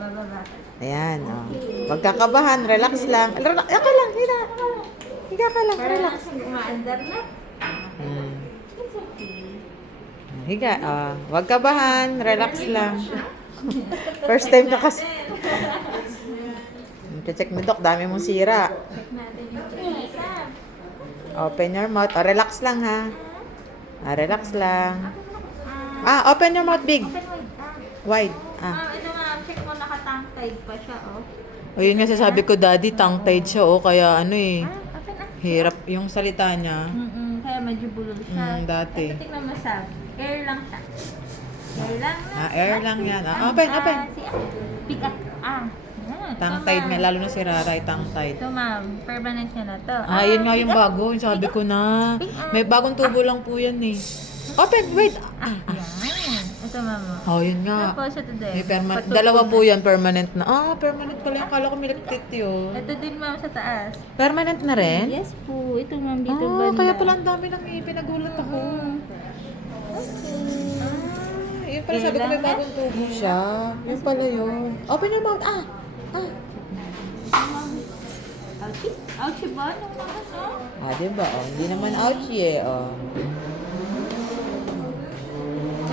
bababa. Ayan, oh. Huwag kakabahan, relax lang. Ako lang, higa. Higa ka lang, Para relax. lang umaandar na. Hmm. It's okay. Higa, oh. Huwag kabahan, relax lang. First time ka kasi. Check mo, Dok, dami mong sira. Check natin yung isa. Open your mouth. Oh, relax lang, ha. Ah, relax lang. Ah, Ah, open your mouth big. open wide. Wide. Ah. Ito nga, check mo nakatangkay pa siya, oh. O yun nga sasabi ko, Daddy, tongue-tied siya, oh. Kaya ano eh. Open na. Hirap yung salita niya. Kaya medyo bulol siya. Dati. Ito, tingnan mo sa air lang siya. Air lang na. Ah, air lang yan. Ah, open, open. Pick up. Yan. Tongue-tied Ito, nga, ma'am. lalo na si Raray, tongue-tied. Ito, ma'am. Permanent niya na to. Ah, yun nga yung bago. Yung sabi ko na. May bagong tubo lang po yan eh. Open, wait. Yan. Ito, ma'am. Oh, yun nga. Tapos, ito din. May permanent. Patubo Dalawa na. po yan, permanent na. Ah, permanent pala yung. Kala ko miliktit yun. Ito din, ma'am, sa taas. Permanent na rin? Yes po. Ito, ma'am, dito Ah, banda. kaya pala ang dami nang ipinagulat ako. Yun pala sabi ko may bagong tubo siya. Yun pala yun. Open your mouth. Ah! Ah! Ouchie? Ouchie ba? Nung mga, no? Ah, diba? Oh, hindi naman ouchie eh. Oh.